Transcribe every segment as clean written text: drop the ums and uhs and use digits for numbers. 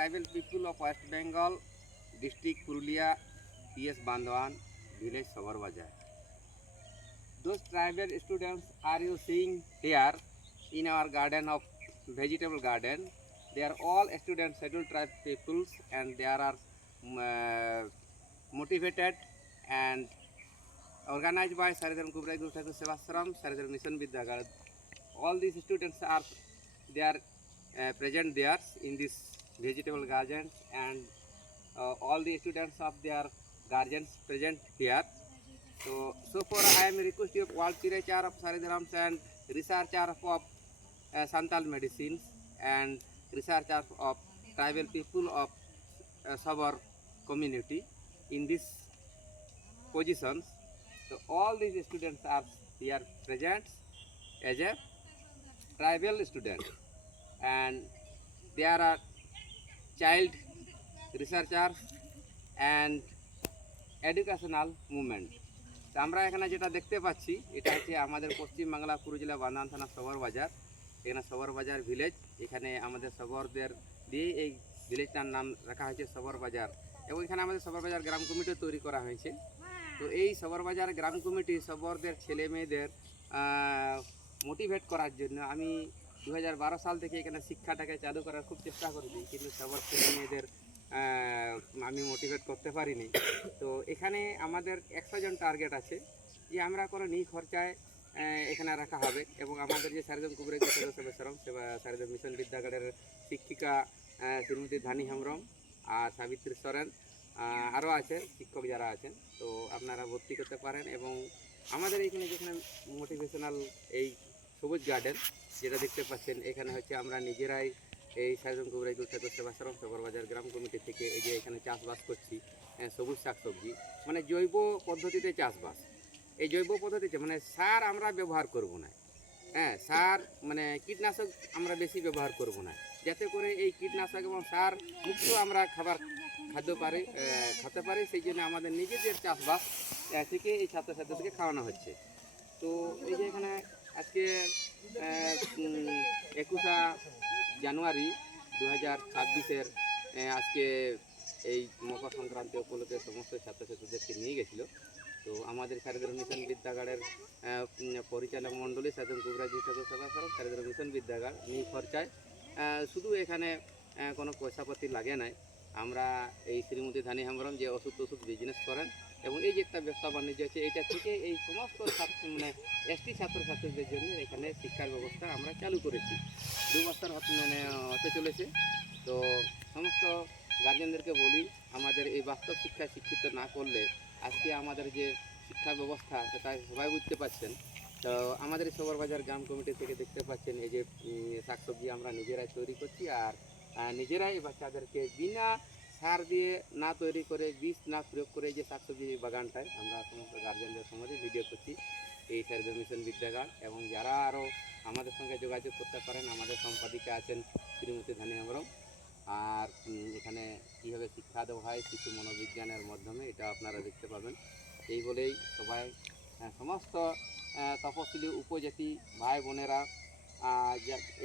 tribal people of West Bengal, district Purulia, PS Bandhawan, village Sabarbajar. Those tribal students are you seeing here in our garden of vegetable garden. They are all students, scheduled tribe peoples, and they are motivated and organized by Saridharan Kubrai Guru Thakur Sevasram, Saridharan Mission Vidyagar. All these students are present there in this vegetable garden, and all the students of their guardians present here. So far I am requesting Wal Tirachar of Saridharams and researcher of Santal medicines and researcher of tribal people of Sabar community in this positions. So all these students are here present as a tribal student, and they are child researchers and educational movement. তো আমরা এখানে যেটা দেখতে পাচ্ছি এটা হচ্ছে আমাদের পশ্চিম বাংলা পুরুলিয়া জেলা বান্ধান থানা সবর বাজার। এখানে সবর বাজার ভিলেজ, এখানে আমাদের সবরদের দিয়ে এই ভিলেজটার নাম রাখা হয়েছে সবর বাজার, এবং এখানে আমাদের সবর বাজার গ্রাম কমিটিও তৈরি করা হয়েছে। তো এই সবর বাজার গ্রাম কমিটি সবরদের ছেলে মেয়েদের মোটিভেট করার জন্য আমি 2012 সাল থেকে এখানে শিক্ষাটাকে চালু করার খুব চেষ্টা করেছি, কিন্তু সবর ছেলে মেয়েদের আমি মোটিভেট করতে পারিনি। তো এখানে আমাদের 100 জন টার্গেট আছে যে আমরা কোনো নিখরচায় এখানে রাখা হবে, এবং আমাদের যে সারিদম কুবরাই সদস্যরম সারিদম মিশন বিদ্যাগাড়ের শিক্ষিকা শ্রীমতী ধানি হেমব্রম আর সাবিত্রী সরেন আরও আছে শিক্ষক যারা আছেন, তো আপনারা ভর্তি করতে পারেন। এবং আমাদের এখানে যেখানে মোটিভেশনাল এই সবুজ গার্ডেন যেটা দেখতে পাচ্ছেন, এখানে হচ্ছে আমরা নিজেরাই এই সারিদম কুবরাই সেবাশ্রম সবর বাজার গ্রাম কমিটি থেকে এই যে এখানে চাষবাস করছি সবুজ শাকসবজি, মানে জৈব পদ্ধতিতে চাষবাস। এই জৈব পদ্ধতিতে মানে সার আমরা ব্যবহার করব না, সার মানে কীটনাশক আমরা বেশি ব্যবহার করব না, যাতে করে এই কীটনাশক এবং সার মুক্ত আমরা খেতে পারি। সেই জন্য আমাদের নিজেদের চাষবাস থেকে এই ছাত্রছাত্রীদেরকে খাওয়ানো হচ্ছে। তো এই যে এখানে আজকে 21 জানুয়ারি 2026 আজকে এই মকর সংক্রান্তি উপলক্ষে সমস্ত ছাত্রছাত্রীদেরকে নিয়ে গেছিলো। তো আমাদের সারিদম মিশন বিদ্যাগাড়ের পরিচালক মণ্ডলী সারিদম কুবরাই ঠাকুর সেবাশ্রম সারিদম মিশন বিদ্যাগাড় নিখরচায়, শুধু এখানে কোনো পয়সাপাতি লাগে নাই। আমরা এই শ্রীমতী ধানি হেমব্রম যে ওষুধ বিজনেস করেন, এবং এই যে একটা ব্যবসা বাণিজ্য আছে, এইটা থেকে এই সমস্ত মানে এসটি ছাত্রছাত্রীদের জন্য এখানে শিক্ষার ব্যবস্থা আমরা চালু করেছি। 2 বছর হতে চলেছে। তো সমস্ত গার্জেনদেরকে বলি, আমাদের এই বাস্তব শিক্ষায় শিক্ষিত না করলে আজকে আমাদের যে শিক্ষা ব্যবস্থা সেটা সবাই বুঝতে পারছেন। তো আমাদের এই সবর বাজার গ্রাম কমিটি থেকে দেখতে পাচ্ছেন এই যে শাকসবজি আমরা নিজেরাই তৈরি করছি, আর নিজেরাই বাচ্চাদেরকে বিনা সার দিয়ে না তৈরি করে, বীজ না প্রয়োগ করে যে শাকসবজি বাগানটায় আমরা সমস্ত গার্জেনদের সঙ্গে ভিডিও করছি এই সারিদম মিশন বিদ্যাগাড়। এবং যারা আরও আমাদের সঙ্গে যোগাযোগ করতে পারেন, আমাদের সম্পাদিকা আছেন শ্রীমতী ধানি হেমব্রম। আর এখানে কীভাবে শিক্ষা দেওয়া হয় শিশু মনোবিজ্ঞানের মাধ্যমে, এটা আপনারা দেখতে পাবেন। এই বলেই সবাই সমস্ত তপশিলি উপজাতি ভাই বোনেরা,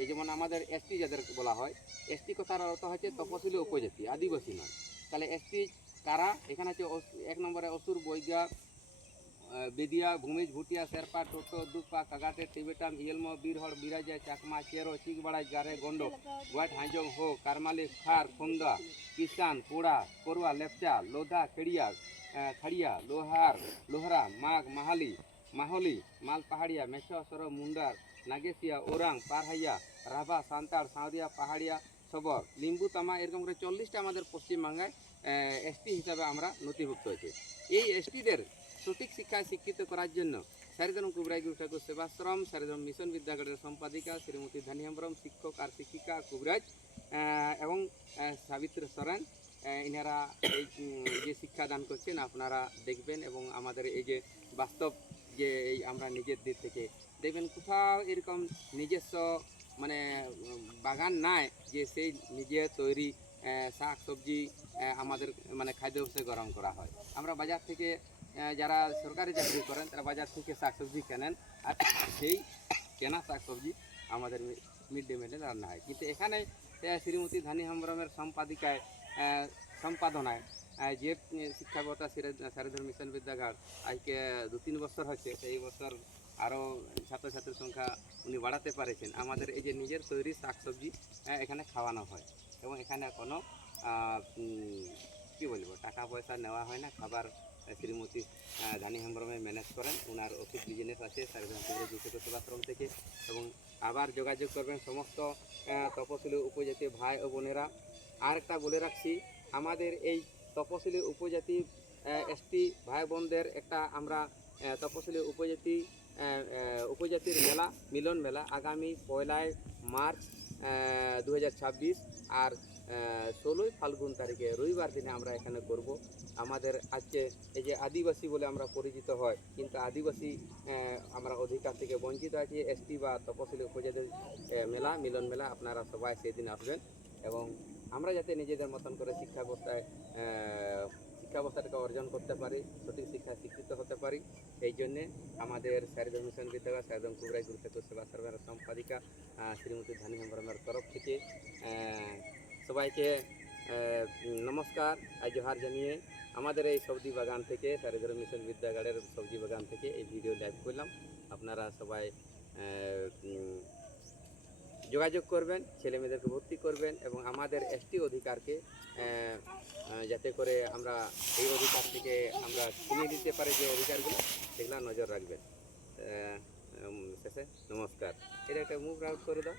এই যেমন আমাদের এসটি যাদের বলা হয়, এসটি কথার অর্থ হচ্ছে তপশিলি উপজাতি, আদিবাসী নয়। তাহলে এসটি কারা? এখানে হচ্ছে 1 নম্বরে অসুর, বৈগা, বেদিয়া, ভূমিজ, ভুটিয়া, শেরপা, টোটো, দুপা, কাগাটে, টিবেটাম, ইয়েলমো, বীরহড়, বিরাজা, চাকমা, চেরো, চিকবাড়াই, গারে, গন্ড, গোয়াট, হাঁজং, হো, কারমালি, খার, খুন্দা, কিষান, পোড়া, পড়ুয়া, লেপচা, লোধা, খাড়িয়া, লোহরা, মাঘ, মাহলি, মাল পাহাড়িয়া, মেছো, সর, মুন্ডার, নাগেশিয়া, ওরাং, পারহাইয়া, রাভা, সান্তাড়, সাঁওদিয়া, পাহাড়িয়া, সবর, লিম্বু, তামা, এরকম করে 40টা আমাদের পশ্চিমবাংলায় এসটি হিসাবে আমরা নথিভুক্ত হয়েছে। এই এসটিদের সঠিক শিক্ষায় শিক্ষিত করার জন্য সারিদম কুবরাই গুরু ঠাকুর সেবাশ্রম সারিদম মিশন বিদ্যাগাড়ের সম্পাদিকা শ্রীমতী ধানি হেমব্রম, শিক্ষক আর শিক্ষিকা কুবরাজ এবং সাবিত্রী সরেন, ইনারা এই যে শিক্ষাদান করছেন আপনারা দেখবেন। এবং আমাদের এই যে বাস্তব যে এই আমরা নিজের দিক থেকে দেখবেন কোথাও এরকম নিজস্ব মানে বাগান নাই যে সেই নিজে তৈরি শাক সবজি আমাদের মানে খাদ্য ব্যবস্থায় গরম করা হয়। আমরা বাজার থেকে যারা সরকারি চাকরি করেন তারা বাজার থেকে শাকসবজি কেনেন, আর সেই কেনা শাকসবজি আমাদের মিড ডে মিলে রান্না হয়। কিন্তু এখানে শ্রীমতী ধানি হেমব্রমের সম্পাদনায় যে শিক্ষা ব্যবস্থা সারিধর মিশন বিদ্যাগার আজকে 2-3 বছর হচ্ছে, সেই বছর আরও ছাত্রছাত্রীর সংখ্যা উনি বাড়াতে পারেছেন। আমাদের এই যে নিজের তৈরি শাকসবজি এখানে খাওয়ানো হয় এবং এখানে কোনো কী বলবো টাকা পয়সা নেওয়া হয় না। খাবার শ্রীমতী ধানি হেমব্রমে ম্যানেজ করেন, ওনার ওষুধ বিজনেস আছে সারিধর সেবাশ্রম থেকে। এবং আবার যোগাযোগ করবেন সমস্ত তপশিলি উপজাতি ভাই ও বোনেরা। আর একটা বলে রাখছি, আমাদের এই তপশিলি উপজাতি এসটি ভাই বোনদের একটা আমরা তপশিলি উপজাতির মেলা, মিলন মেলা আগামী 1 মার্চ 2026 আর 16 ফাল্গুন তারিখে রবিবার দিনে আমরা এখানে করব। আমাদের আজকে এই যে আদিবাসী বলে আমরা পরিচিত হয়, কিন্তু আদিবাসী আমরা অধিকার থেকে বঞ্চিত আছি। এসটি বা তপশিলি উপজাতির মেলা, মিলন মেলা, আপনারা সবাই সেদিন আসবেন এবং আমরা যাতে নিজেদের মতন করে শিক্ষা ব্যবস্থাটাকে অর্জন করতে পারি, সঠিক শিক্ষায় শিক্ষিত হতে পারি, সেই জন্যে আমাদের সারিধর মিশন বিদ্যালয় সারিধর কুবরাই গুরুত্ব সেবা সার্ভের সম্পাদিকা শ্রীমতী ধানি হেমব্রমের তরফ থেকে সবাইকে নমস্কার আর জোহার জানিয়ে আমাদের এই সবজি বাগান থেকে সারিধর মিশন বিদ্যালয়ের সবজি বাগান থেকে এই ভিডিও লাইভ করলাম। আপনারা সবাই যোগাযোগ করবেন, ছেলে মেয়েদেরকে ভর্তি করবেন এবং আমাদের এসটি অধিকারকে যাতে করে আমরা এই অধিকার থেকে আমরা ছিনিয়ে দিতে পারি, যে অধিকারগুলো সেগুলো নজর রাখবেন। শেষে নমস্কার। এটা একটা মুভ রাউট করে দাও।